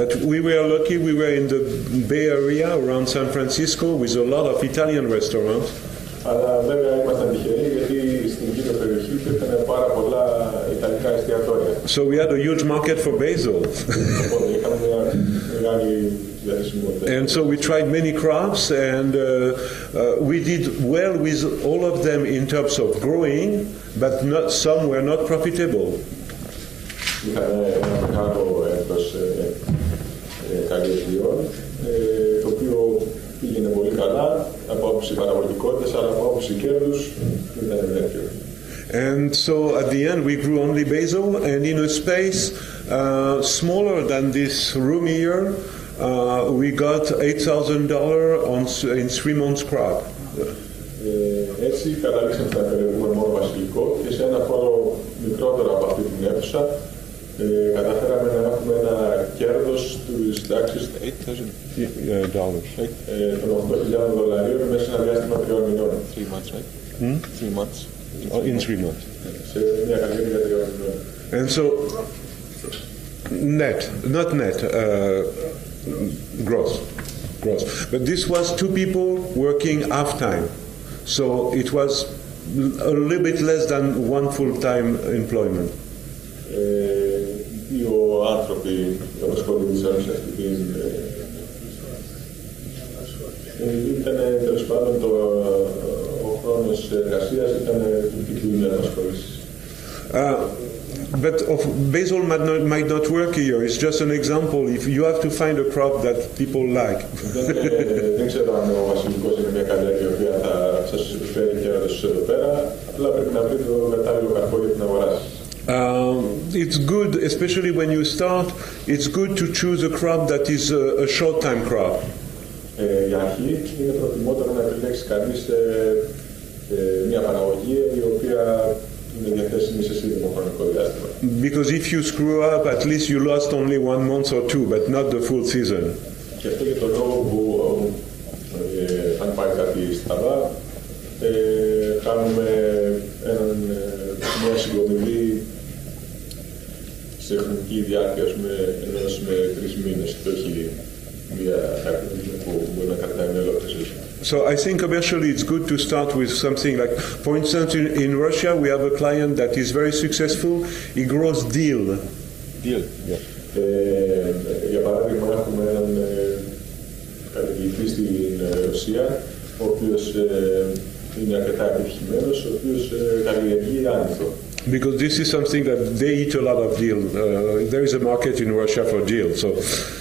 But we were lucky, we were in the Bay Area around San Francisco with a lot of Italian restaurants. Αλλά βέβαια ήμασταν τυχεροί γιατί στην γύρω περιοχή υπήρχαν πάρα πολλά ιταλικά εστιατόρια. So we had a huge market for basil. And so we tried many crops and we did well with all of them in terms of growing, but some were not profitable. Είχαμε ένα μεγάλο έτος καλλιεργειών, το οποίο πήγαινε πολύ καλά από άποψη παραγωγικότητας, αλλά από άποψη κέρδους ήταν τέτοιο. And so at the end we grew only basil, and in a space smaller than this room here, we got $8,000 in 3 months crop. Έτσι καταλήξαμε να καλλιεργούμε μόνο βασιλικό και σε ένα χώρο μικρότερο από αυτή την αίθουσα καταφέραμε να έχουμε ένα κέρδος της τάξης $8,000 των $8,000 μέσα σε ένα διάστημα 3 μηνών. 3 months, right? 3 months. In 3 months. Σε μια καλλιέργεια 3 μηνών. And so not net, gross. But this was 2 people working half time. So it was a little bit less than 1 full-time employment. 2 άνθρωποι απασχολούνταν σε αυτή την... Ήταν τέλος πάντων ο χρόνος εργασίας ήταν του τύπου απασχόλησης. But basil might not work here. It's just an example. If you have to find a crop that people like. Δεν ξέρω αν ο βασιλικός είναι μια καλλιέργεια η οποία θα σας επιφέρει κέρδος εδώ πέρα, απλά πρέπει να βρείτε το κατάλληλο καρπό για την αγορά σας. It's good, especially when you start, it's good to choose a crop that is a short-time crop. Για αρχή είναι προτιμότερο να επιλέξει κανείς μια παραγωγή η οποία είναι διαθέσιμη σε σύντομο χρονικό διάστημα. Because if you screw up, at least you lost only 1 month or 2, but not the full season. Και αυτό για τον λόγο που αν πάει κάτι στραβά, κάνουμε μια συγκομιδή σε χρονική διάρκεια ενός με 3 μήνες, και όχι μια καλλιέργεια που μπορεί να κρατάει μια ολόκληρη ζωή. So I think commercially it's good to start with something like, for instance, in Russia we have a client that is very successful. He grows dill. Dill. Yeah. Για παράδειγμα έχουμε έναν καλλιεργητή στην Ρωσία, ο οποίος είναι αρκετά επιτυχημένος, ο οποίος καλλιεργεί άνηθο. Because this is something that they eat a lot of dill. There is a market in Russia for dill. So.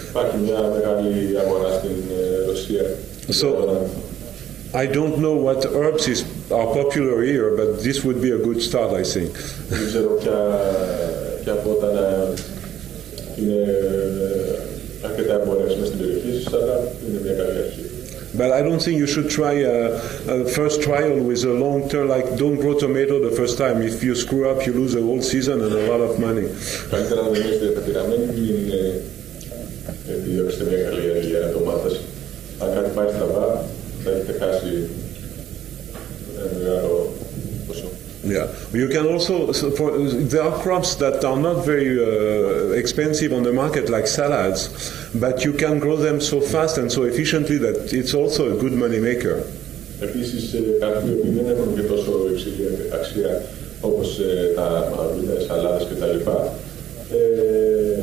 Υπάρχει μια μεγάλη αγορά στην Ρωσία. So I don't know what herbs are popular here, but this would be a good start, I think. Δεν ξέρω ποια πότα είναι αρκετά εμπορεύσιμες στην περιοχή σας, αλλά είναι μια καλή αρχή. But I don't think you should try a first trial with a long term, like don't grow tomato the first time. If you screw up, you lose the whole season and a lot of money. Καλύτερα να δείτε κατηραμένοι μην επιδιώξετε μια καλλιέργεια ντομάτας. Αν κάτι πάει στραβά, θα έχετε χάσει ένα μεγάλο ποσό. Yeah, you can also, there are crops that are not very expensive on the market, like salads, but you can grow them so fast and so efficiently that it's also a good money maker. Επίσης, κάποιοι που δεν έχουν και τόσο υψηλή αξία όπως τα μαγούλια, σαλάδες κτλ.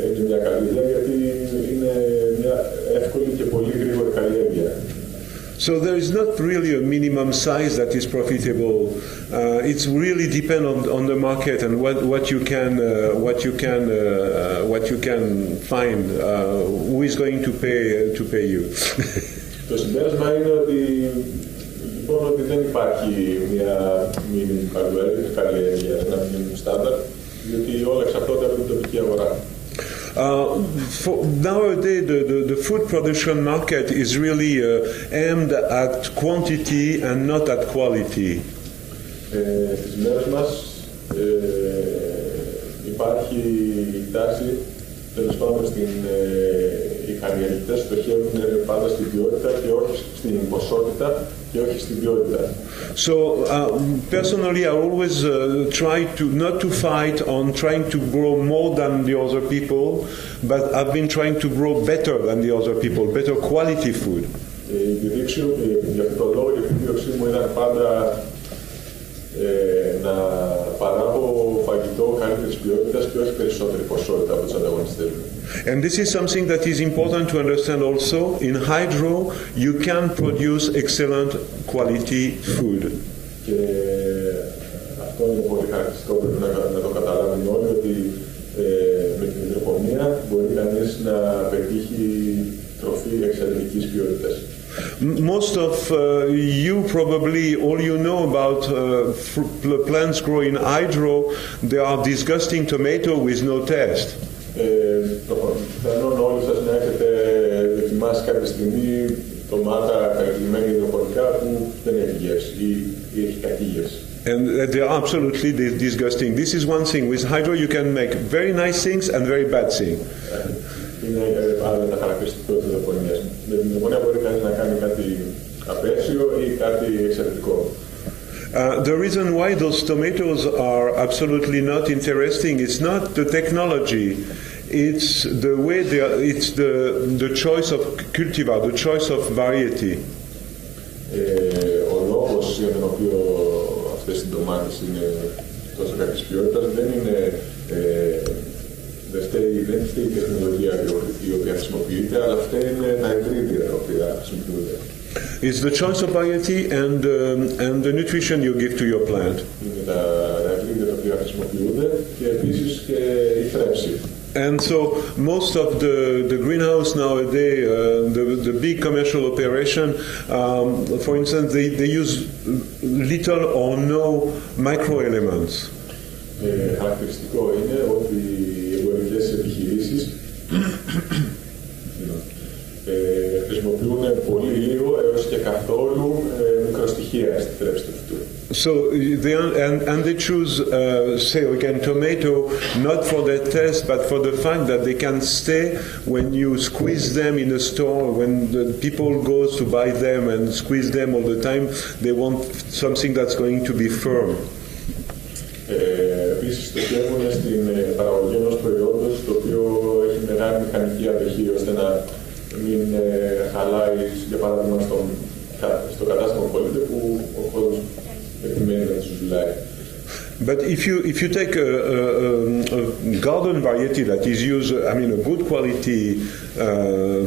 Είναι μια καλή ιδέα γιατί είναι μια εύκολη και πολύ γρήγορη καλλιέργεια. So there is not really a minimum size that is profitable. It's really depend on the market and what you can find. Who is going to pay you? Το συμπέρασμα είναι ότι δεν υπάρχει μια minimum καλλιέργεια, ένα minimum standard, διότι όλα εξαρτώνται από την τοπική αγορά. Nowadays, the food production market is really aimed at quantity and not at quality. Στις μέρες μας υπάρχει η τάση, τέλος πάντων, οι καλλιεργητές στοχεύουν πάντα στην ποιότητα και όχι στην ποσότητα και όχι στην ποιότητα. So personally, I always try to not to fight on trying to grow more than the other people, but I've been trying to grow better than the other people, better quality food. Για αυτό το λόγο η επιδίωξή μου ήταν πάντα να παράγω φαγητό καλύτερης ποιότητας και όχι περισσότερη ποσότητα από τους ανταγωνιστές μου. And this is something that is important to understand also. In hydro, you can produce excellent quality food. Και αυτό είναι πολύ χαρακτηριστικό, πρέπει να το καταλάβουν όλοι, ότι με την υδροπονία μπορεί κανείς να πετύχει τροφή εξαιρετικής ποιότητας. Most of you probably, all you know about plants growing in hydro, they are disgusting tomato with no taste. Πιθανόν όλοι σας να έχετε δοκιμάσει κάποια στιγμή ντομάτα καλλιεργημένη υδροπονικά που δεν έχει γεύση ή έχει κακή γεύση. And they are absolutely disgusting. This is one thing. With hydro you can make very nice things and very bad things. Είναι άλλο ένα χαρακτηριστικό της υδροπονίας. Με την υδροπονία μπορεί κανείς να κάνει κάτι απέσιο ή κάτι εξαιρετικό. The reason why those tomatoes are absolutely not interesting is not the technology, it's the way they are, it's the choice of cultivar, the choice of variety. Ο λόγος για τον οποίο αυτές οι ντομάτες είναι τόσο κακής ποιότητας δεν είναι δεν φταίει η τεχνολογία η οποία χρησιμοποιείται, αλλά φταίνε τα υβρίδια τα οποία χρησιμοποιούνται. It's the choice of variety and the nutrition you give to your plant. Είναι τα υβρίδια τα οποία χρησιμοποιούνται και επίσης και η θρέψη. And so most of the greenhouse nowadays, the big commercial operation, for instance, they use little or no microelements. Χαρακτηριστικό είναι ότι οι εμπορικές επιχειρήσεις χρησιμοποιούν πολύ λίγο έως και καθόλου μικροστοιχεία στη θρέψη του φυτού. So they choose, say again, tomato not for their taste, but for the fact that they can stay when you squeeze them in a store. When the people go to buy them and squeeze them all the time, they want something that's going to be firm. Επίσης στοχεύουν στην παραγωγή ενός προϊόντος το οποίο έχει μεγάλη μηχανική αντοχή ώστε να μην χαλάει, για παράδειγμα στο κατάστημα που πωλείται που ο κόσμος επιμένει να τους ζουλάει. But if you take a garden variety that is used, I mean a good quality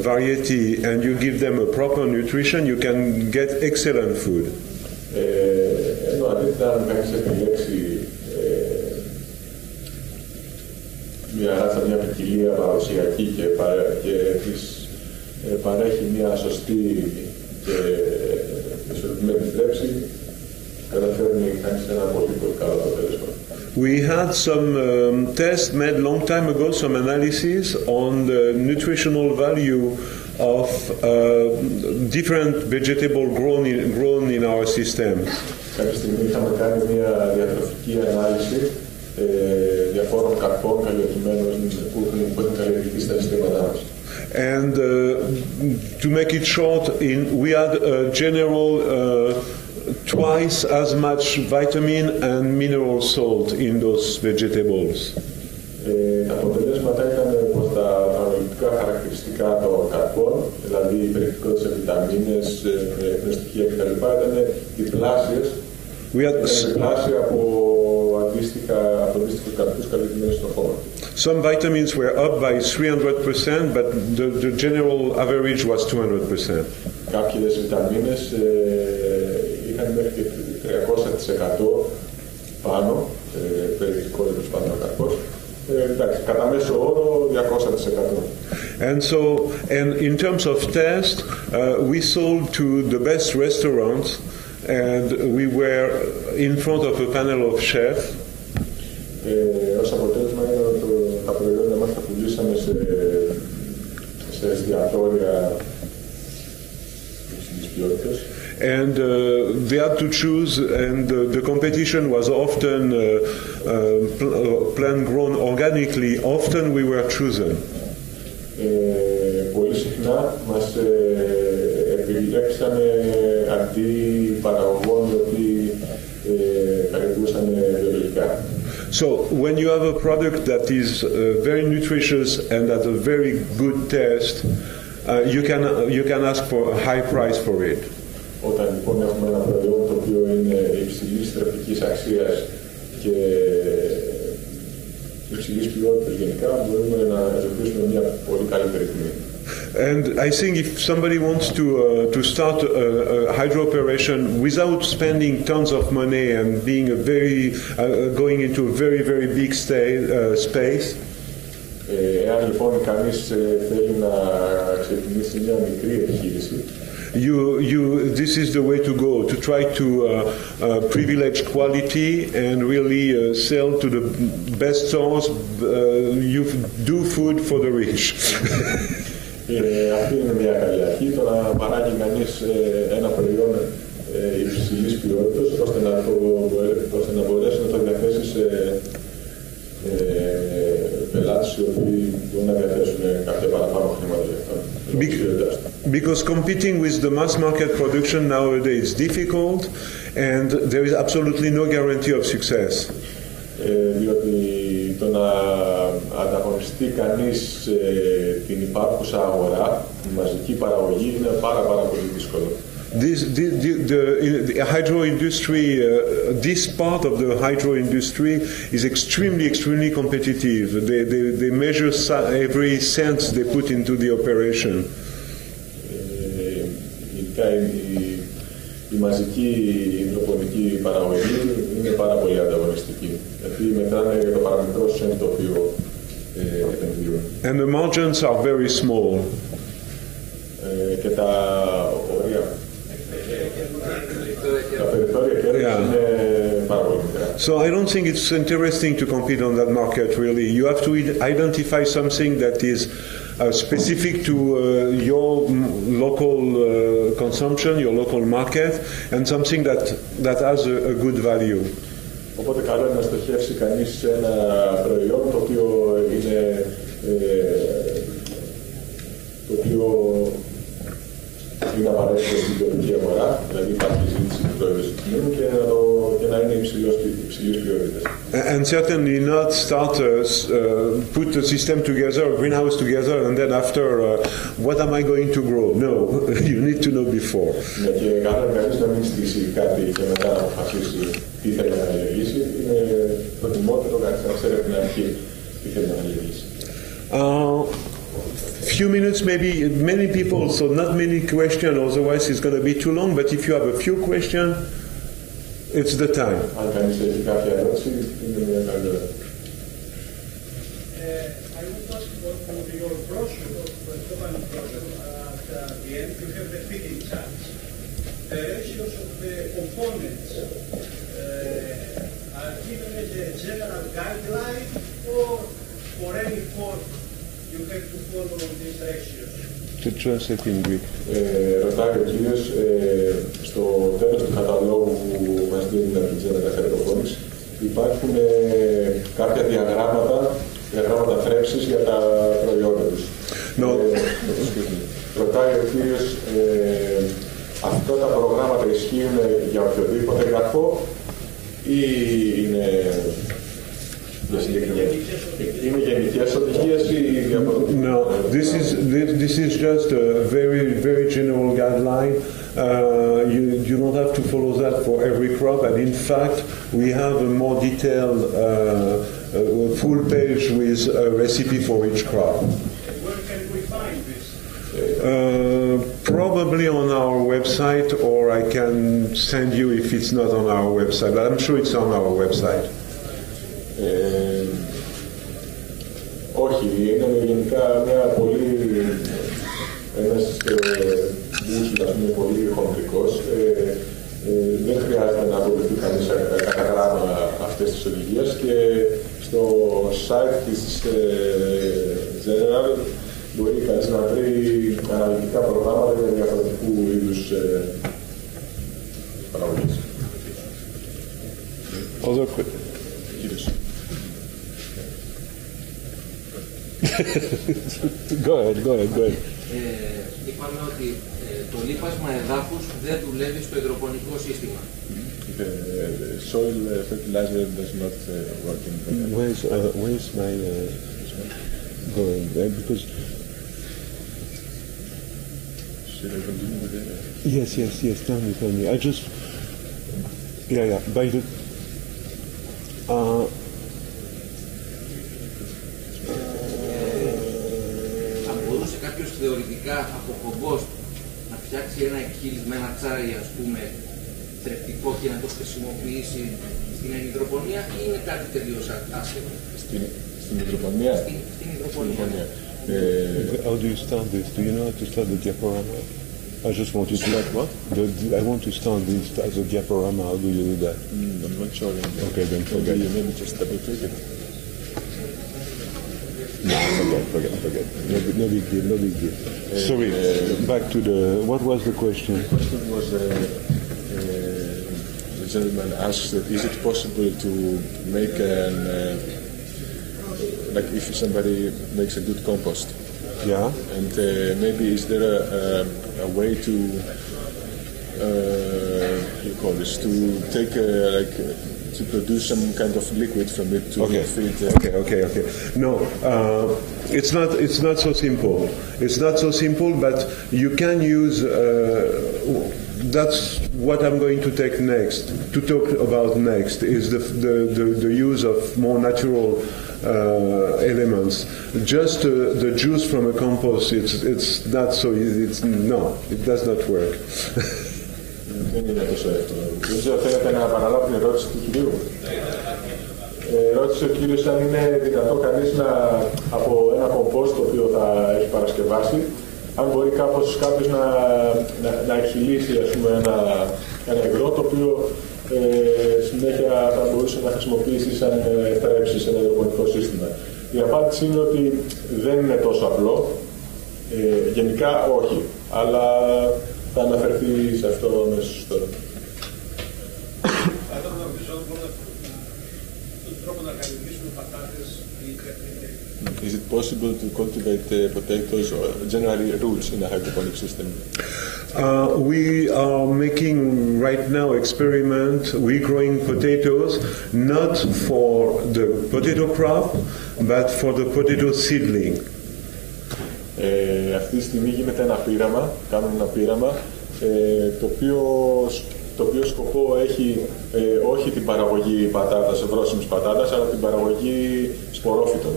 variety, and you give them a proper nutrition, you can get excellent food. Ενώ αντίθετα αν κανείς επιλέξει μια ράτσα, μια ποικιλία παραδοσιακή και της παρέχει μια σωστή και ισορροπημένη θρέψη, καταφέρνει κανείς ένα πολύ καλό αποτέλεσμα. We had some tests made long time ago, some analysis on the nutritional value of different vegetable grown in our system. Κάποια στιγμή είχαμε κάνει μια διατροφική ανάλυση διαφόρων καρπών καλλιεργημένων που έχουν καλλιεργηθεί στα συστήματά μας. And to make it short, we had a general twice as much vitamin and mineral salt in those vegetables. Τα αποτελέσματα ήταν πως τα αναλυτικά χαρακτηριστικά των καρπών, δηλαδή η περιεκτικότητα σε βιταμίνες, στοιχεία κτλ. Ήταν διπλάσιες από αντίστοιχους καρπούς καλλιεργημένους στον χώρο. Some vitamins were up by 300%, but the general average was 200%. Κάποιες βιταμίνες είχαν μέχρι και 300% πάνω, περιεκτικότητα πάνω ο καρπός. Εντάξει, κατά μέσο όρο 200%. And so, and in terms of taste, we sold to the best restaurants, and we were in front of a panel of chefs. Ως αποτέλεσμα τα προϊόντα μας τα πουλήσαμε σε εστιατόρια υψηλής ποιότητας. And they had to choose, and the competition was often plant grown organically. Often we were chosen. Πολύ συχνά μας επιλέξανε αντί παραγωγών οι οποίοι So when you have a product that is very nutritious and at a very good taste, you can ask for a high price for it. Όταν λοιπόν έχουμε ένα προϊόν το οποίο είναι υψηλής θρεπτικής αξίας και υψηλής ποιότητας γενικά, μπορούμε να ελπίσουμε μια πολύ καλύτερη τιμή. And I think if somebody wants to start a hydro operation without spending tons of money and being going into a very, very big space, εάν λοιπόν κανείς θέλει να ξεκινήσει μια μικρή επιχείρηση, this is the way to go, to try to privilege quality and really sell to the best stores. You do food for the rich. Αυτή είναι μια καλή αρχή, το να παράγει κανείς ένα προϊόν υψηλής ποιότητας, ώστε να μπορέσει να το διαθέσει σε πελάτες οι οποίοι μπορούν να διαθέσουν κάποια παραπάνω χρήματα για αυτό. Because competing with the mass market production nowadays is difficult and there is absolutely no guarantee of success. Διότι το να ανταγωνιστεί κανείς την υπάρχουσα αγορά, η μαζική παραγωγή, είναι πάρα πολύ δύσκολο. The hydro industry, this part of the hydro industry is extremely competitive. They measure every cent they put into the operation. Η μαζική υδροπονική παραγωγή είναι πάρα πολύ ανταγωνιστική, γιατί μετράνε για το παραμικρό σέντ το οποίο επενδύουν. And the margins are very small. Και τα περιθώρια κέρδους είναι πάρα πολύ μικρά. So I don't think it's interesting to compete on that market really. You have to identify something that is specific to your local consumption, your local market, and something that has a good value. Οπότε καλό είναι να στοχεύσει κανείς σε ένα προϊόν το οποίο είναι απαραίτητο στην τοπική αγορά, δηλαδή υπάρχει ζήτηση του προϊόντος και να είναι υψηλής ποιότητας. And certainly not start put a system together, a greenhouse together, and then after, what am I going to grow? No, you need to know before. Ναι, και καλό είναι κανείς να μην στήσει κάτι και μετά να αποφασίσει τι θέλει να καλλιεργήσει. Είναι προτιμότερο κανείς να ξέρει από την αρχή τι θέλει να καλλιεργήσει. Few minutes, maybe many people, so not many questions, otherwise it's going to be too long, but if you have a few questions, it's the time. Αν κανείς έχει κάποια ερώτηση, είναι μια καλή ώρα. I want to ask about your brochure of company project. At the end, you have the feeding charts. The ratios of the components are given as a general guideline, or for any fund you have to follow these ratios. To translate in Greek. Ρωτάει ο κύριος, στο τέλος του καταλόγου που μας δίνει από την Hydroponics υπάρχουν κάποια διαγράμματα θρέψης για τα προϊόντα τους. Ρωτάει ο κύριος, αυτά τα προγράμματα ισχύουν για οποιοδήποτε γραφό ή είναι γενικές οδηγίες ή διαφορετικές? No, this is just a very general guideline. You don't have to follow that for every crop, and in fact, we have a more detailed full page with a recipe for each crop. Where can we find this? Probably on our website, or I can send you if it's not on our website, but I'm sure it's on our website. Όχι, είναι γενικά ένας είναι πολύ χοντρικός. Δεν χρειάζεται να ακολουθεί κανείς κατά γράμμα αυτές τις οδηγίες και στο site της General μπορεί κανείς να βρει αναλυτικά προγράμματα για διαφορετικού είδους παραγωγής. Go ahead. Είπαμε ότι το λίπασμα εδάφους δεν δουλεύει στο υδροπονικό σύστημα. soil fertilizer does not work in the Where's my going there? Because should I continue with it? yes. Tell me. I just by the. Θα μπορούσε κάποιος θεωρητικά από κομπόστ να φτιάξει ένα εκχύλις με ένα τσάι, ας πούμε, θρεπτικό και να το χρησιμοποιήσει στην υδροπονία ή είναι κάτι τελείως άσχετο? Στην υδροπονία. Στην υδροπονία. How do you start this? Do you know how to start the diaporama? I just want to start what? I want to start this as a diaporama. How do you do that? I'm not sure. Okay, then forget. Maybe just double click it. No, forget. No big deal. Sorry, back to the. What was the question? The question was the gentleman asked that is it possible to make an like if somebody makes a good compost. Yeah. And maybe is there a way to you call this to take to produce some kind of liquid from it to feed. Okay. No, it's not so simple. It's not so simple, but you can use. That's what I'm going to take next. To talk about next is the use of more natural elements. Just the juice from a compost. It's not so easy. It does not work. Δεν είναι τόσο εύκολο. Δεν ξέρω, θέλετε να επαναλάβω την ερώτηση του κυρίου. Ρώτησε ο κύριος αν είναι δυνατό κανείς από ένα κομπόστ το οποίο θα έχει παρασκευάσει, αν μπορεί κάποιος να εκχυλήσει ένα υγρό το οποίο συνέχεια θα μπορούσε να χρησιμοποιήσει σαν θρέψη σε ένα υδροπονικό σύστημα. Η απάντηση είναι ότι δεν είναι τόσο απλό. Γενικά όχι, αλλά θα αναφερθεί σε αυτό αμέσως τώρα. Is it possible to cultivate potatoes or generally roots in a hydroponic system? We are making right now experiment. We're growing potatoes not for the potato crop, but for the potato seedling. Αυτή τη στιγμή γίνεται κάνουν ένα πείραμα, το οποίο σκοπό έχει όχι την παραγωγή πατάτας, ευρώσιμης πατάτας, αλλά την παραγωγή σπορόφυτων.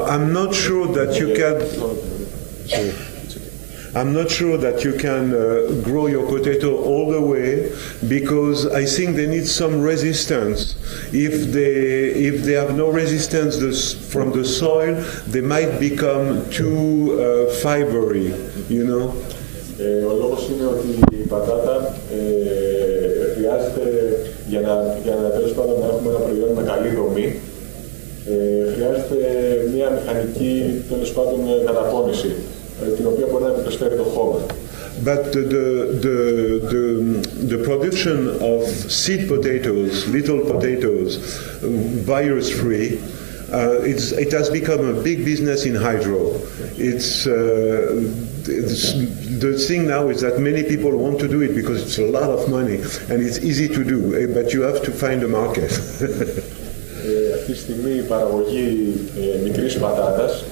I'm not sure that you can grow your potato all the way, because I think they need some resistance. If they have no resistance from the soil, they might become too fibery, you know. Ο λόγος είναι ότι η πατάτα χρειάζεται για να τέλος πάντων να έχουμε ένα προϊόν με καλή δομή, χρειάζεται μια μηχανική τέλος πάντων καταπώνηση, την οποία μπορεί να προσφέρει το χώμα. But the production of seed potatoes, little potatoes, virus-free, it has become a big business in hydro. The thing now is that many people want to do it because it's a lot of money and it's easy to do, but you have to find a market. Αυτή τη στιγμή η παραγωγή μικρής πατάτας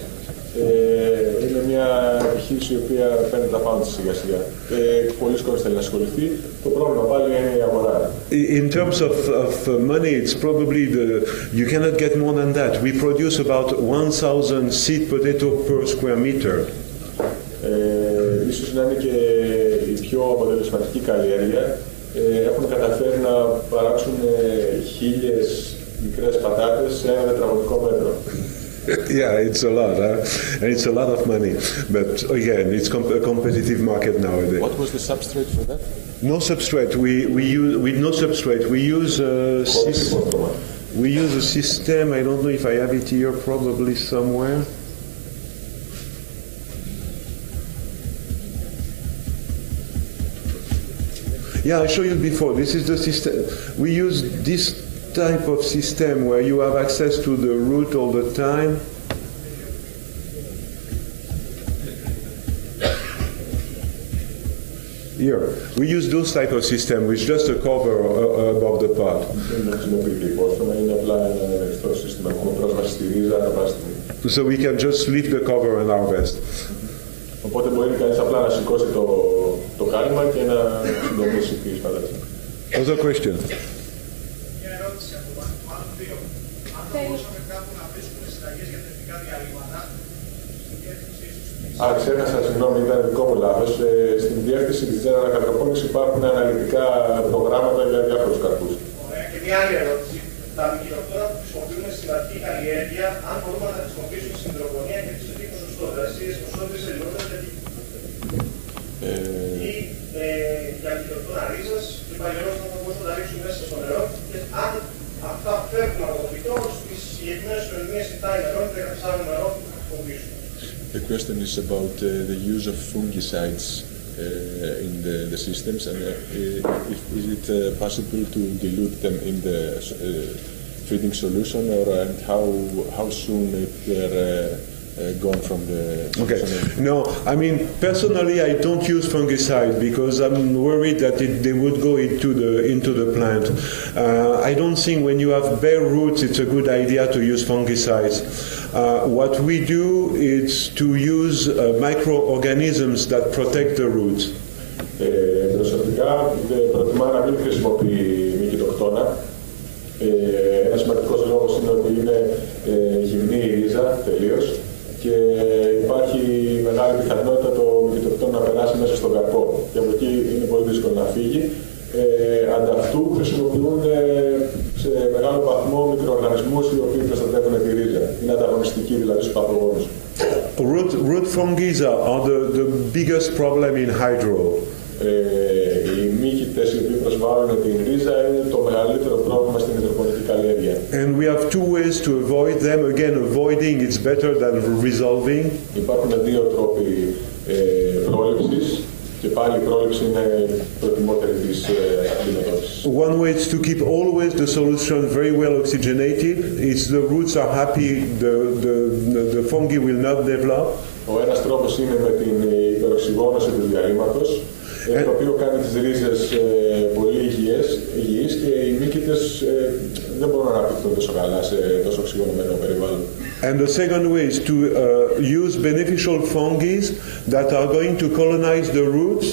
είναι μια επιχείρηση η οποία παίρνει τα πάντα σιγά σιγά. Πολλοί κόσμοι θέλουν να ασχοληθεί. Το πρόβλημα πάλι είναι η αγορά. In terms of money, it's probably you cannot get more than that. We produce about 1,000 seed potato per square meter. Ίσως να είναι και η πιο αποτελεσματική καλλιέργεια. Έχουν καταφέρει να παράξουν 1,000 μικρές πατάτες σε ένα τετραγωνικό μέτρο. Yeah, it's a lot, and it's a lot of money. But again, it's a competitive market nowadays. What was the substrate for that? No substrate. We use no substrate. We use a system. I don't know if I have it here, probably somewhere. Yeah, I showed you before. This is the system. We use this type of system where you have access to the root all the time. Here, we use those type of system with just a cover above the pot. So we can just lift the cover and harvest. Οπότε μπορεί κανείς απλά να σηκώσει το κάλυμα και να συντομίσει τις φαντασίες. Other question? Μια ερώτηση από το άλλο δύο. Αν θα μπορούσαμε κάπου να βρίσκουμε συνταγές για τεχνικά διαλύματα, στην διεύθυνση ίσως. Ξέχασα, συγγνώμη, ήταν δικό μου λάθος. Στην διεύθυνση της Hydroponics υπάρχουν αναλυτικά προγράμματα για διάφορους καρπούς. Ωραία. Και μια άλλη ερώτηση. Τα μικροκτόρα που χρησιμοποιούμε στην αρχή καλλιέργεια, αν μπορούμε να τα χρησιμοποιήσουμε στην υδροπονία και σε τι ποσοστό, δηλαδή σε ποσότητες σε λιγότερες ή για μικροκτόρα ρίζας και παλιός να μπορούμε να τα ρίξουμε μέσα στο νερό και αν αυτά φεύγουν από το φυτό στις συγκεκριμένες ορεινές ή τάι νερό και 14 νερό που θα χρησιμοποιήσουμε. The question is about the use of fungicides in the systems, and is it possible to dilute them in the feeding solution, or and how soon they're gone from the Okay. No, I mean, personally, I don't use fungicide because I'm worried that they would go into the plant. I don't think when you have bare roots, it's a good idea to use fungicides. What we do is to use microorganisms that protect the roots. Προσωπικά προτιμά να μην χρησιμοποιεί μικητοκτόνα. Ένας σημαντικός λόγος είναι ότι είναι γυμνή η ρίζα τελείως και υπάρχει μεγάλη πιθανότητα το μικητοκτόνο να περάσει μέσα στον καρπό και από εκεί είναι πολύ δύσκολο να φύγει. Ανταυτού χρησιμοποιούν σε μεγάλο βαθμό μικροοργανισμούς οι οποίοι προστατεύουν τη ρίζα. Είναι ανταγωνιστικοί δηλαδή στους παθογόνους. Root fungi are the biggest problem in hydro. Οι μύκητες οι οποίοι προσβάλλουν την ρίζα είναι το μεγαλύτερο πρόβλημα στην υδροπονική καλλιέργεια. And we have two ways to avoid them. Again, avoiding is better than resolving. Υπάρχουν δύο τρόποι πρόληψης και πάλι η πρόληψη είναι προτιμότερη της αντιμετώπισης. One way is to keep always the solution very well oxygenated. If the roots are happy, the fungi will not develop. Ο ένας τρόπος είναι με την υπεροξυγόνωση του διαλύματος, το οποίο κάνει τις ρίζες πολύ υγιείς και οι μύκητες δεν μπορούν να αναπτυχθούν τόσο καλά σε τόσο οξυγονωμένο περιβάλλον. And the second way is to use beneficial fungi that are going to colonize the roots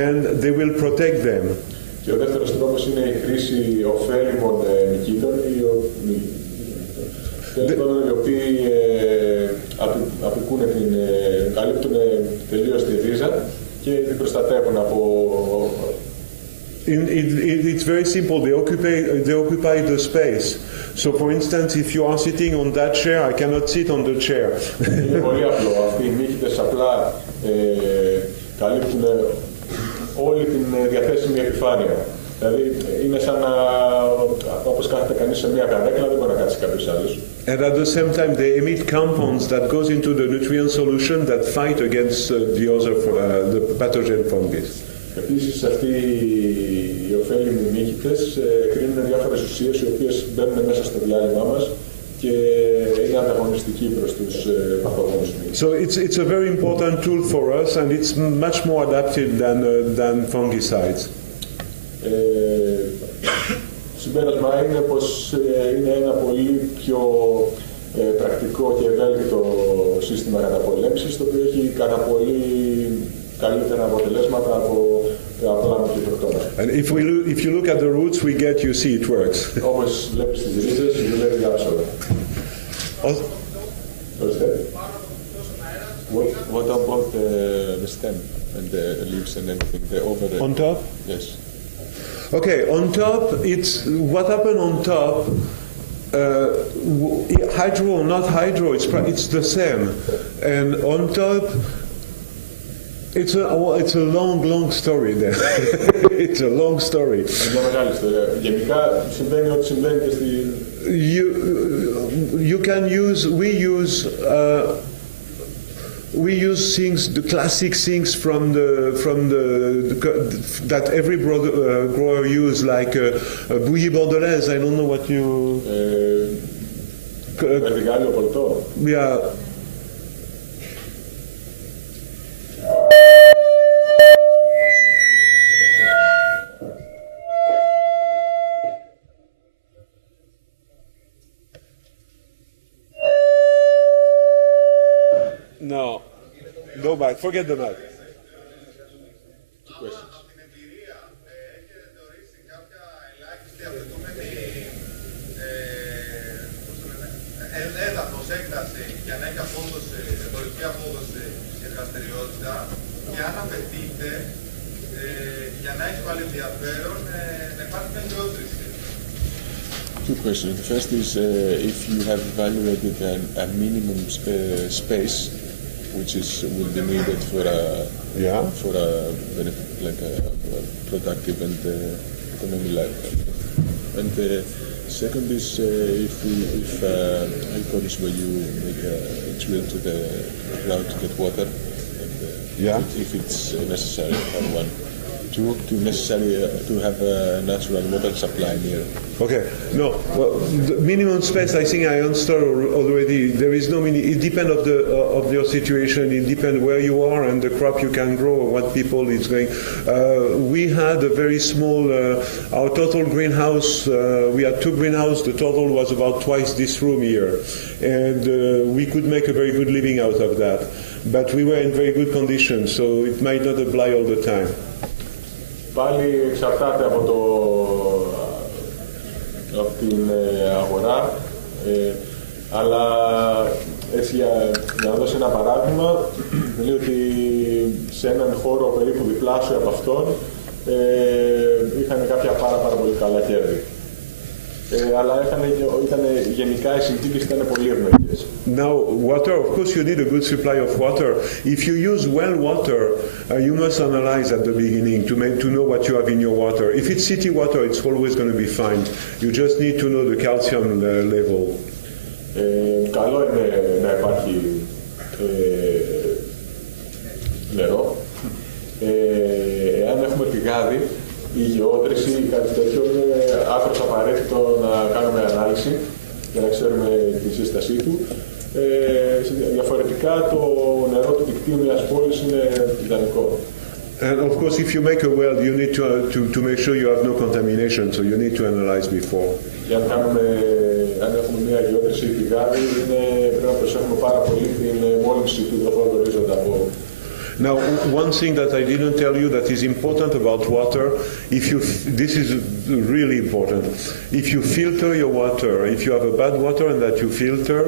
and they will protect them. Και ο δεύτερος τρόπος είναι η χρήση ωφέλιμων μυκήτων, οι οποίοι καλύπτουν τελείως τη ρίζα και την προστατεύουν από... It's very simple. They occupy the space. So, for instance, if you are sitting on that chair, I cannot sit on the chair. Είναι πολύ απλό. Αυτοί οι μύκητες απλά καλύπτουν όλη την διαθέσιμη επιφάνεια. Δηλαδή είναι σαν να, όπως κάθεται κανείς σε μια καρέκλα, δεν μπορεί να κάτσει κάποιος άλλος. And at the same time, they emit compounds that goes into the nutrient solution that fight against the pathogen fungi. Επίσης, αυτοί οι ωφέλιμοι μύκητες κρίνουν διάφορες ουσίες οι οποίες μπαίνουν μέσα στο διάλειμμα μας και είναι ανταγωνιστικοί προς τους παθογόνους μύκητες. So it's a very important tool for us and it's much more adapted than fungicides. Συμπέρασμα είναι πως είναι ένα πολύ πιο πρακτικό και ευέλικτο σύστημα καταπολέμησης, το οποίο έχει κατά πολύ καλύτερα αποτελέσματα από απλά μικητοκτόνα. And if you look at the roots we get, you see it works. Όπως βλέπεις τις ρίζες, δουλεύει άψογα. What about the stem and the leaves and everything? The over On top? Yes. Okay, on top, it's what happened on top. Hydro or not hydro, it's the same. And on top, it's a long story there. It's a long story. Είναι μεγάλη ιστορία. Γενικά συμβαίνει ό,τι συμβαίνει και στη... You can use, we use things, the classic things from the that every grower use, like bouillie bordelaise. I don't know what you. Περδικάλιο πολτό. Yeah. No mic. Forget the mic. Έδαφος, έκταση για να έχει απόδοση, εμπορική απόδοση και δραστηριότητα και αν απαιτείται για να έχει πάλι ενδιαφέρον να υπάρχει μια γεώτρηση. Two questions. The first is if you have evaluated a minimum space which will be needed for a like a productive and economic life. And second is if hydroponics where you make drill to the ground to get water, and if it's necessary to have one, to have a natural water supply near. Okay. No. Well, the minimum space, I think I answered already. There is no it depends of your situation. It depends where you are and the crop you can grow, or what people is going. We had a very small. Our total greenhouse. We had 2 greenhouses. The total was about twice this room here, and we could make a very good living out of that. But we were in very good condition, so it might not apply all the time. Πάλι εξαρτάται από την αγορά, αλλά έτσι για να δώσω ένα παράδειγμα, λέει ότι σε έναν χώρο περίπου διπλάσιο από αυτόν είχαν κάποια πάρα πολύ καλά κέρδη. Αλλά ήταν γενικά οι συνθήκες ήταν πολύ ευνοϊκές. Now, water, of course, you need a good supply of water. If you use well water, you must analyze at the beginning to know what you have in your water. If it's city water, it's always going to be fine. You just need to know the calcium level. Καλό είναι να υπάρχει νερό. Εάν έχουμε πηγάδι, η γεώτρηση ή κάτι τέτοιο είναι άκρως απαραίτητο να κάνουμε ανάλυση για να ξέρουμε τη σύστασή του. Διαφορετικά το νερό του δικτύου μιας πόλης είναι ιδανικό. And of course, if you make a well, you need to make sure you have no contamination, so you need to analyze before. Για να αν έχουμε μια γεώτρηση ή πηγάδι, πρέπει να προσέχουμε πάρα πολύ την μόλυνση του υδροφόρου ορίζοντα από. Now, one thing that I didn't tell you that is important about water, this is really important. If you filter your water, if you have a bad water and that you filter,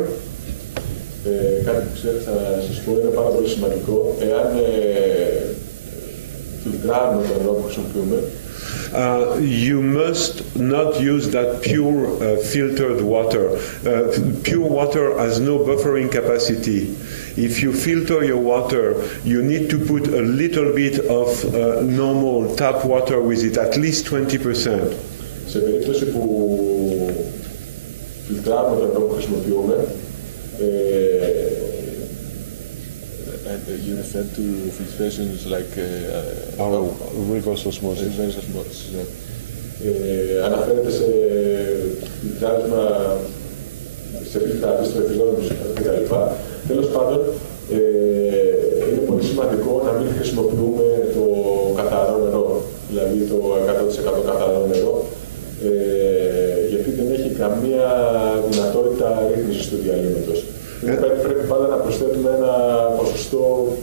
κάτι που ξέρετε θα σας πω είναι πάρα πολύ σημαντικό. Εάν φιλτράρουμε το νερό που χρησιμοποιούμε, you must not use that pure filtered water. Pure water has no buffering capacity. If you filter your water, you need to put a little bit of normal tap water with it, at least 20%. Σε περίπτωση που φιλτράρουμε το νερό που χρησιμοποιούμε, and you refer to filtrations like reverse osmosis. Αναφέρεται σε φιλτράρισμα, σε φιλτράρισμα, στο εφηδόνιμο κτλ. Τέλος πάντων, είναι πολύ σημαντικό να μην χρησιμοποιούμε το καθαρό νερό, δηλαδή το 100% καθαρό νερό, γιατί δεν έχει καμία δυνατότητα ρύθμισης του διαλύματος. Πρέπει πάντα να προσθέτουμε ένα ποσοστό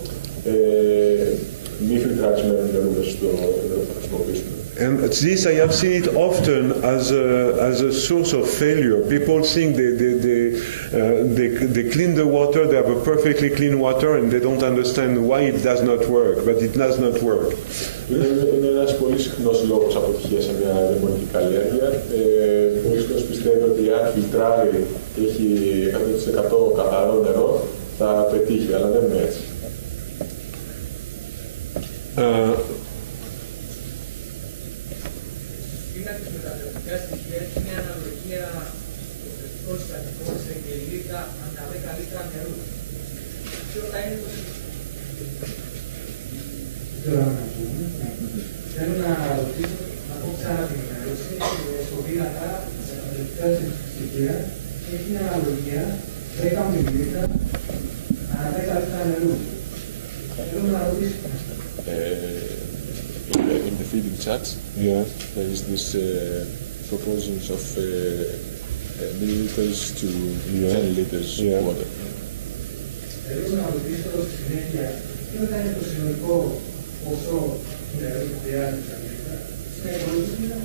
μη φιλτραρισμένου νερού μέσα στο νερό που θα χρησιμοποιήσουμε. And this I have seen it often as a source of failure. People think they clean the water, they have a perfectly clean water, and they don't understand why it does not work. But it does not work. Είναι ένας πολύ συχνός λόγος αποτυχίας σε μια υδροπονική καλλιέργεια. Πολλοί κόσμοι πιστεύουν ότι αν φιλτράρει και έχει 100% καθαρό νερό θα πετύχει, αλλά δεν είναι έτσι. Στοιχεία έχει μια αναλογία στο συστατικό σε γελίτα με τα 10 λίτρα νερού. Ποιο θα είναι το θέλω να ρωτήσω, να πω ξανά την ενημέρωση, στο πίνακα, στα τελευταία στοιχεία, έχει μια αναλογία 10 μιλιλίτρα ανά 10 λίτρα νερού. Θέλω να ρωτήσω. In the feeding charts, there is this proportions of milliliters to 10 liters water. Θέλω να ρωτήσω στη συνέχεια ποιο θα είναι το συνολικό ποσό νερού που χρειάζεται στα λίτρα, στην οικολογία,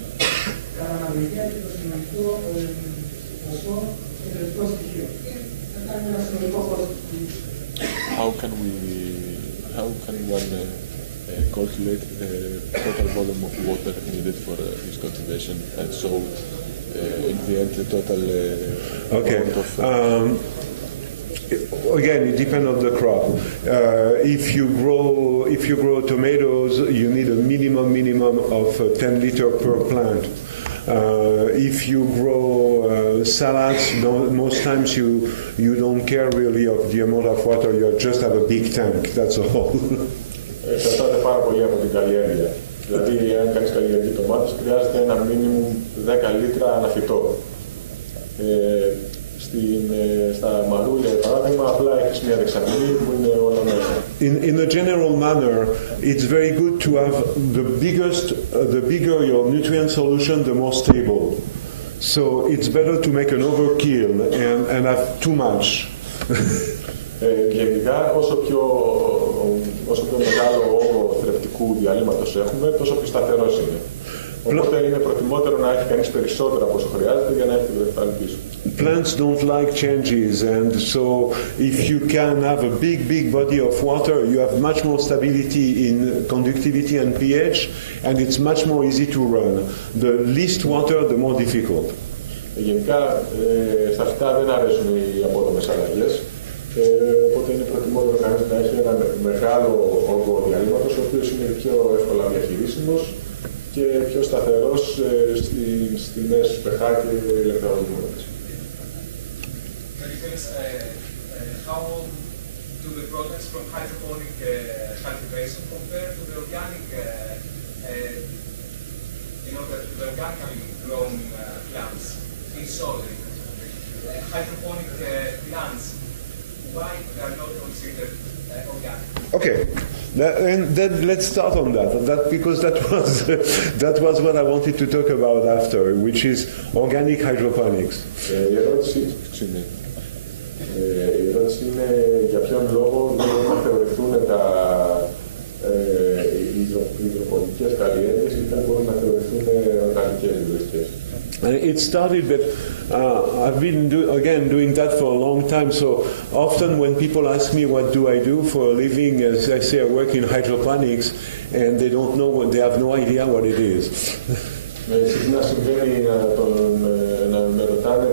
κατά αναλογία και το συνολικό ποσό στο τελικό στοιχείο. Θα κάνει ένα συνολικό κόστος. How can one calculate the total volume of water needed for this cultivation, and so in the end the total amount of again, it depends on the crop. If you grow tomatoes, you need a minimum of 10 liters per plant. If you grow salads, most times you don't care really of the amount of water. You just have a big tank. That's all. Εξαρτάται πάρα πολύ από την καλλιέργεια. Δηλαδή, αν κάνεις καλλιεργεί τομάτες, χρειάζεται ένα minimum 10 λίτρα αναφυτό. Στα μαρούλια, για παράδειγμα, απλά έχεις μια δεξαμενή που είναι όλα μέσα. In a general manner, it's very good to have the bigger your nutrient solution, the more stable. So it's better to make an overkill and have too much. Γενικά, όσο πιο μεγάλο όγκο θρεπτικού διαλύματος έχουμε, τόσο πιο σταθερός είναι. Οπότε είναι προτιμότερο να έχει κανείς περισσότερα από όσο χρειάζεται για να έχει το κεφάλι πίσω. Plants don't like changes, and so if you can have a big body of water, you have much more stability in conductivity and pH, and it's much more easy to run. The least water, the more difficult. Γενικά, στα φυτά δεν αρέσουν οι απότομες αλλαγές, οπότε είναι προτιμότερο κανείς να έχει ένα μεγάλο όγκο διαλύματος, ο οποίος είναι πιο εύκολα διαχειρίσιμος και πιο σταθερός στις τιμές pH και ηλεκτρολόγους. How do the products from hydroponic cultivation compare to the organic, the organically grown plants in soil? Hydroponic plants, why they are not considered organic? Okay. And then let's start on that because that was what I wanted to talk about after, which is organic hydroponics. Η ερώτηση είναι για ποιον λόγο δεν μπορούν να θεωρηθούν οι υδροπονικές καλλιέργειες ή δεν μπορούν να θεωρηθούν οργανικές υδροπονικές. It started, but I've been doing that for a long time. So often when people ask me what do I do for a living, as I say I work in hydroponics, and they don't know they have no idea what it is. Συχνά συμβαίνει να με ρωτάνε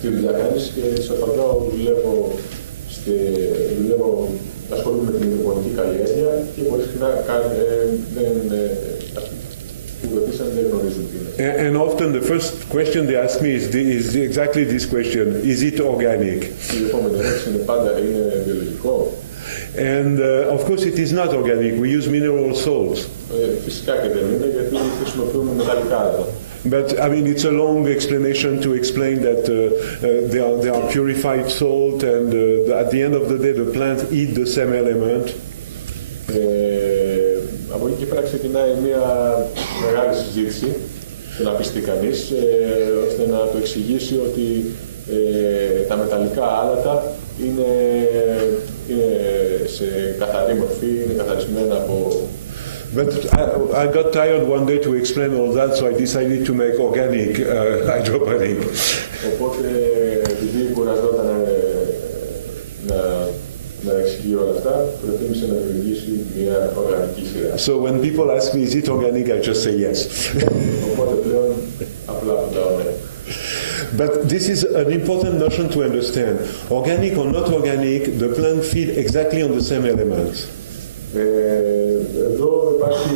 τι δουλειά κάνεις και σε απαντάω ασχολούμαι με την υδροπονική καλλιέργεια και πολύ συχνά and often the first question they ask me is exactly this question: is it organic? And of course it is not organic. We use mineral salts. But I mean, it's a long explanation to explain that they are purified salt, and at the end of the day, the plant eat the same element. Από εκεί και πέρα ξεκινάει μια μεγάλη συζήτηση του να πιστεί κανείς, ώστε να το εξηγήσει ότι τα μεταλλικά άλατα είναι σε καθαρή μορφή, είναι καθαρισμένα από... But I got tired one day to explain all that, so I decided to make organic hydroponic. Οπότε, επειδή κουραζόταν να εξηγεί όλα αυτά, προτίμησε να δημιουργήσει μια οργανική σειρά. So when people ask me, is it organic, I just say yes. Οπότε πλέον απλά απαντάω ναι. But this is an important notion to understand. Organic or not organic, the plant feed exactly on the same elements. Εδώ υπάρχει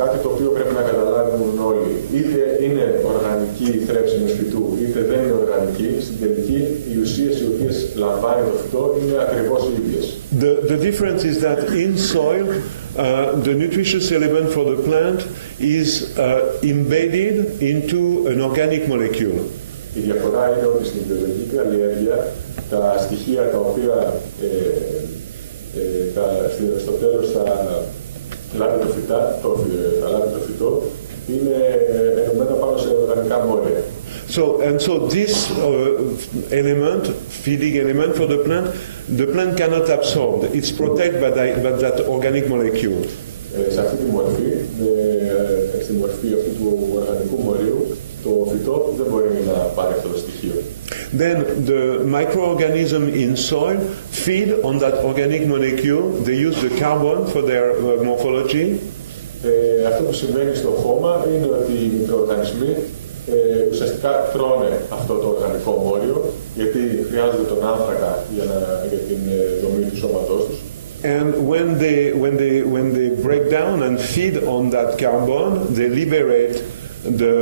κάτι το οποίο πρέπει να καταλάβουν όλοι. Είτε είναι οργανική η θρέψη ενός φυτού, είτε δεν είναι οργανική. Στην τελική, οι ουσίες οι οποίες λαμβάνει το φυτό είναι ακριβώς οι ίδιες. The difference is that in soil, the nutritious element for the plant is embedded into an organic molecule. Η διαφορά είναι ότι στην βιολογική καλλιέργεια τα στοιχεία τα οποία στο τέλος θα λάβει το φυτό είναι ενωμένα πάνω σε οργανικά μόρια. So this element, feeding element for the plant cannot absorb. It's protected by that organic molecule. Σε αυτή τη μορφή, στη μορφή αυτού του οργανικού μορίου, το φυτό δεν μπορεί να πάρει αυτό το στοιχείο. Then the microorganisms in soil feed on that organic molecule. They use the carbon for their morphology. Αυτό που συμβαίνει στο χώμα είναι ότι οι μικροοργανισμοί ουσιαστικά τρώνε αυτό το οργανικό μόριο, γιατί χρειάζονται τον άνθρακα για την δομή του σώματός τους. And when they break down and feed on that carbon, they liberate the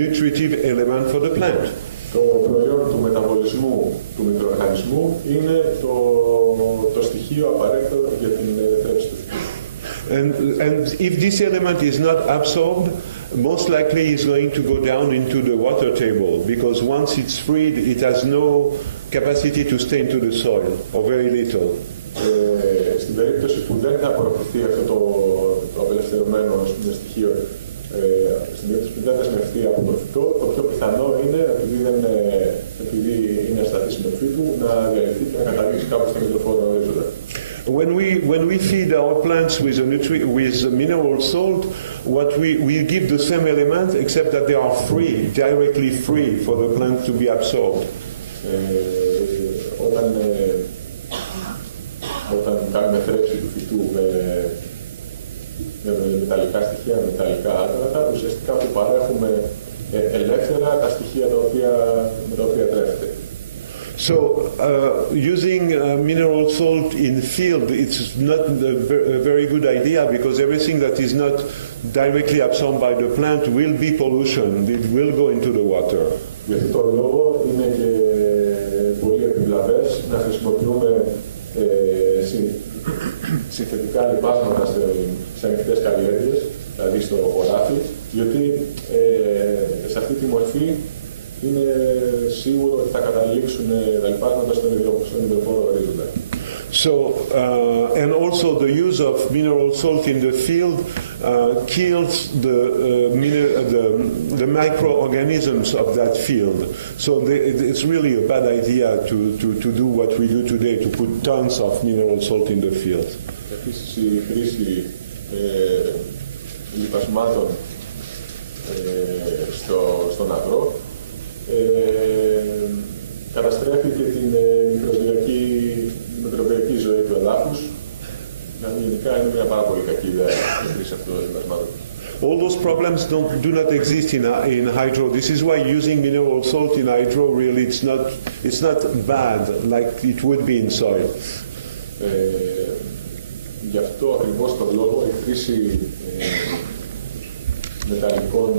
nutritive element for the plant. Το προϊόν του μεταβολισμού του μικροοργανισμού είναι το στοιχείο απαραίτητο για την θρέψη του φυτού. And if this element is not absorbed, most likely it's going to go down into the water table, because once it's freed, it has no capacity to stay into the soil, or very little. Στην περίπτωση που δεν θα απορροφηθεί αυτό το απελευθερωμένο στοιχείο, στην περίπτωση που δεν δεσμευτεί από το φυτό, το πιο πιθανό είναι, επειδή είναι ασταθής η μορφή του, να διαλυθεί και να καταλήξει κάπου στον υδροφόρο ορίζοντα. When we feed our plants with mineral salt, we give the same element, except that they are free, directly free for the plant to be absorbed. Όταν κάνουμε θρέψη του φυτού με μεταλλικά στοιχεία, με μεταλλικά άτρατα, ουσιαστικά που παρέχουμε ελεύθερα τα στοιχεία με τα οποία τρέφεται. So using mineral salt in field, it's not a very good idea, because everything that is not directly absorbed by the plant will be pollution. It will go into the water. Γι' αυτό το λόγο είναι και πολύ επιβλαβές να χρησιμοποιούμε συνθετικά λιπάσματα σε ανοιχτές καλλιέργειες, δηλαδή στο χωράφι, διότι σε αυτή τη μορφή είναι σίγουρο ότι θα καταλήξουν τα λιπάσματα στον υδροπόρο ορίζοντα. So, and also the use of mineral salt in the field kills the microorganisms of that field. So it's really a bad idea to do what we do today, to put tons of mineral salt in the field. Επίσης η χρήση λιπασμάτων στον αγρό καταστρέφει και την μικροβιακή ζωή του εδάφους. Γενικά είναι μια πάρα πολύ κακή ιδέα η χρήση αυτών των λιπασμάτων. All those problems do not exist in hydro. This is why using mineral salt in hydro really it's not bad like it would be in soil. Γι' αυτό ακριβώς τον λόγο η χρήση μεταλλικών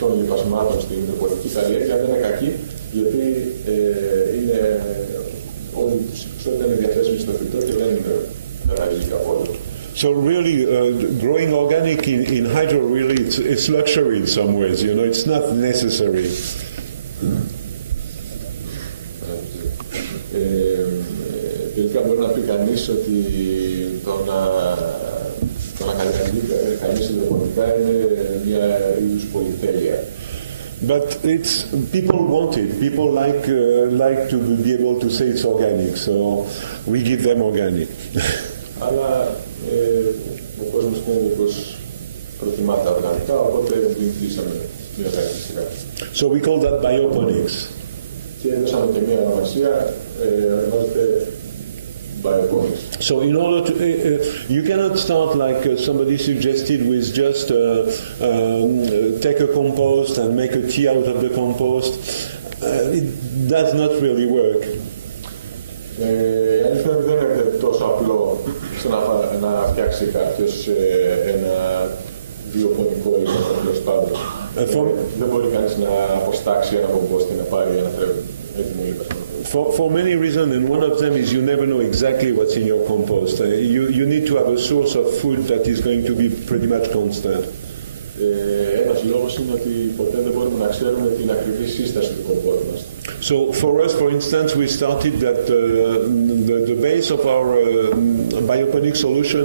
των λιπασμάτων στην υδροπονική καλλιέργεια δεν είναι κακή, γιατί όλη η ποσότητα είναι διαθέσιμη στο φυτό και δεν είναι κατάλληλη καθόλου. So really, growing organic in hydro really it's luxury in some ways. You know, it's not necessary. Τελικά μπορεί να πει κανείς ότι το να καλλιεργεί κανείς υδροπονικά είναι μια είδους πολυτέλεια. But people want it. People like to be able to say it's organic, so we give them organic. Αλλά ο κόσμος είναι πως προτιμά τα οργανικά, οπότε δημιουργήσαμε μια οργανιστικά. So we call that bioponics. Και δώσαμε και μια ονομασία, ονομάζεται bioponics. So in order to, you cannot start like somebody suggested with just take a compost and make a tea out of the compost. It does not really work. Η αλήθεια δεν είναι τόσο απλό στο να φτιάξει κάποιος ένα βιοπονικό υλικό τέλος πάντων. Δεν μπορεί κανείς να αποστάξει ένα κομπόστ και να πάρει ένα έτοιμο υλικό. For many reasons, and one of them is you never know exactly what's in your compost. You need to have a source of food that is going to be pretty much constant. Ένας λόγος είναι ότι ποτέ δεν μπορούμε να ξέρουμε την ακριβή σύσταση του κομπότ μας. So for us, for instance, we started that the base of our bioponic solution,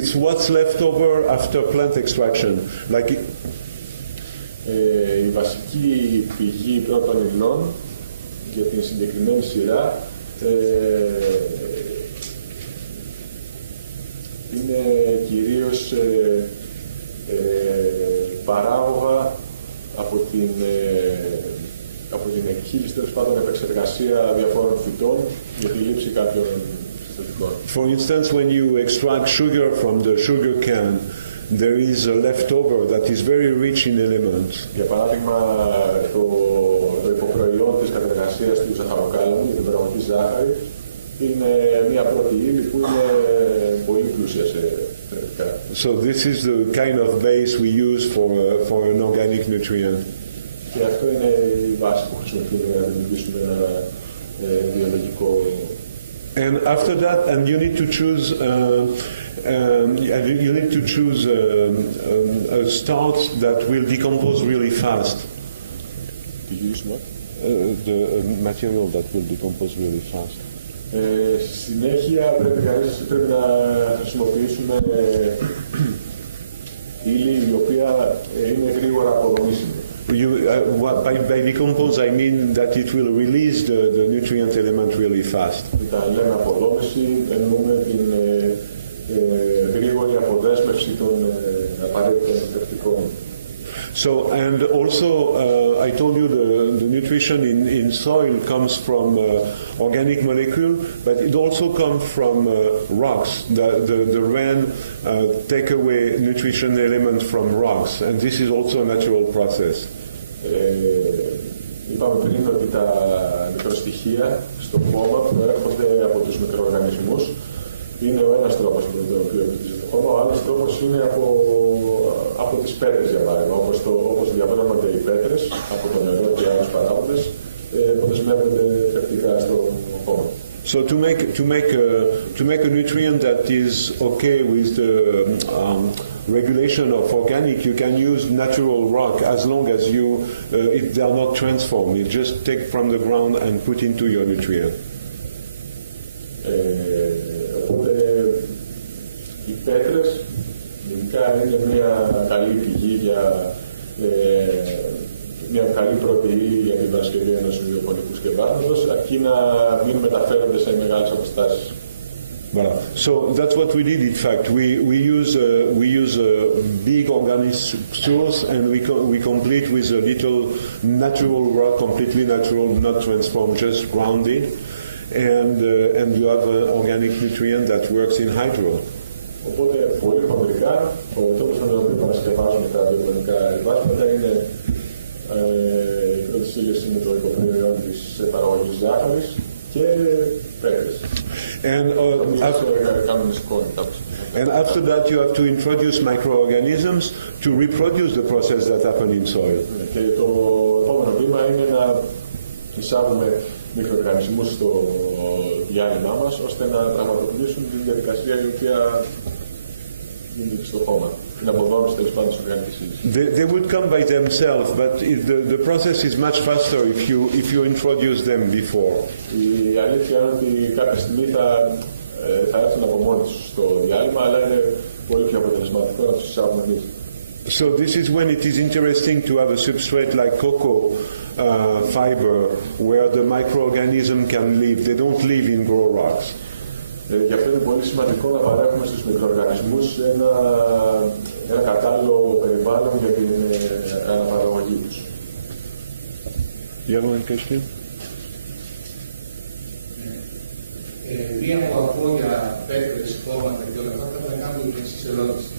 it's what's left over after plant extraction. Like η βασική πηγή πρώτων υλών για την συγκεκριμένη σειρά είναι κυρίως παράγωγα από την εκχύληση, τέλος πάντων επεξεργασία διαφόρων φυτών για τη λήψη κάποιων συστατικών. For instance, when you extract sugar from the sugar can, there is a leftover that is very rich in elements. Για παράδειγμα, το υποπροϊόν της κατεργασίας του ζαχαροκάλαμου, για την παραγωγή ζάχαρη, είναι μια πρώτη ύλη που είναι πολύ πλούσια σε θρεπτικά. So this is the kind of base we use for an organic nutrient. Και αυτό είναι η βάση που χρησιμοποιούμε για να δημιουργήσουμε ένα βιολογικό. And after that, and you need to choose a starch that will decompose really fast. To use what? The material that will decompose really fast. Συνέχεια πρέπει να χρησιμοποιήσουμε ύλη η οποία είναι γρήγορα αποδομήσιμη. By decompose, I mean that it will release the nutrient element really fast. Όταν λέμε αποδόμηση, εννοούμε την γρήγορη αποδέσμευση των απαραίτητων θρεπτικών. So, and also, I told you the nutrition in soil comes from organic molecule, but it also comes from rocks. The rain take away nutrition element from rocks, and this is also a natural process. Είπαμε πριν ότι τα μικροστοιχεία στο χώμα προέρχονται από τους μικροοργανισμούς. Είναι ο ένας τρόπος με τον οποίο επιτύσσεται το χώμα, ο άλλος τρόπος είναι από τις πέτρες, για παράδειγμα, όπως διαβρώνονται οι πέτρες από το νερό και άλλους παράγοντες, που δεσμεύονται θρεπτικά στο χώμα. So to make a nutrient that is okay with the regulation of organic, you can use natural rock as long as they are not transformed. You just take from the ground and put into your nutrient. Οπότε οι πέτρες γενικά είναι μια καλή πηγή για μια καλή πρώτη ύλη για την παρασκευή ενός υδροπονικού σκευάσματος, αρκεί να μην μεταφέρονται σε μεγάλες αποστάσεις. Voilà. So that's what we did. In fact, we use a big organic source, and we complete with a little natural rock, completely natural, not transformed, just grounded, and you have an organic nutrient that works in hydro. Οπότε, πολύ χοντρικά, ο τρόπος με τον οποίο παρασκευάζουμε τα βιολογικά ρυβάσματα είναι οι πρώτες ύλες είναι το υποπροϊόν της παραγωγής ζάχαρης και πέτρες. And after that, you have to introduce microorganisms to reproduce the process that happen in soil. Και το επόμενο βήμα είναι να εισάγουμε μικροοργανισμούς στο διάλειμμα μας, ώστε να πραγματοποιήσουν τη διαδικασία η οποία γίνεται στο χώμα. Την αποδόμηση τέλος πάντων της οργανικής ύλης. They would come by themselves, but the process is much faster if you introduce them before. Η αλήθεια είναι ότι κάποια στιγμή θα έρθουν από μόνοι τους στο διάλειμμα, αλλά είναι πολύ πιο αποτελεσματικό να τους εισάγουμε εμείς. So this is when it is interesting to have a substrate like cocoa fiber, where the microorganism can live. They don't live in grow rocks. Γι' αυτό είναι πολύ σημαντικό να παρέχουμε στους μικροοργανισμούς ένα κατάλληλο περιβάλλον για την αναπαραγωγή τους. You have one question? Μία που ακούω για πέτρες, χώματα και όλα αυτά, θα κάνουμε την εξής ερώτηση.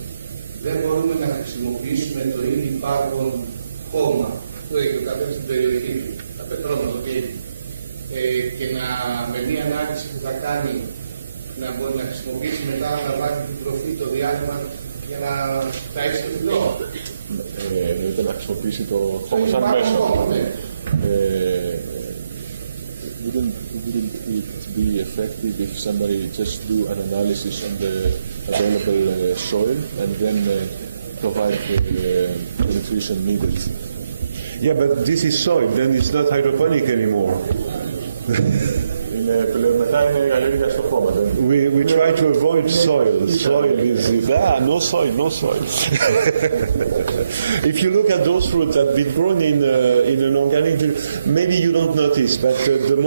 Δεν μπορούμε να χρησιμοποιήσουμε το ήδη υπάρχον χώμα που έχει ο καθένας στην περιοχή του, τα πετρώματα που έχει, και με μία ανάλυση που θα κάνει να μπορεί να χρησιμοποιήσει μετά να βάλει την τροφή, το διάλειμμα για να φτάσει το φυτό. Εννοείται να χρησιμοποιήσει το χώμα σαν μέσο. Wouldn't it be effective if somebody just do an analysis on the available soil and then provide the nutrition needed. Yeah, but this is soil, then it's not hydroponic anymore. Μετά είναι αλληλεγγύα στο χώμα. We try to avoid soil. Soil is no soil, no soil. If you look at those fruits that have been grown in an organic, maybe you don't notice, but the more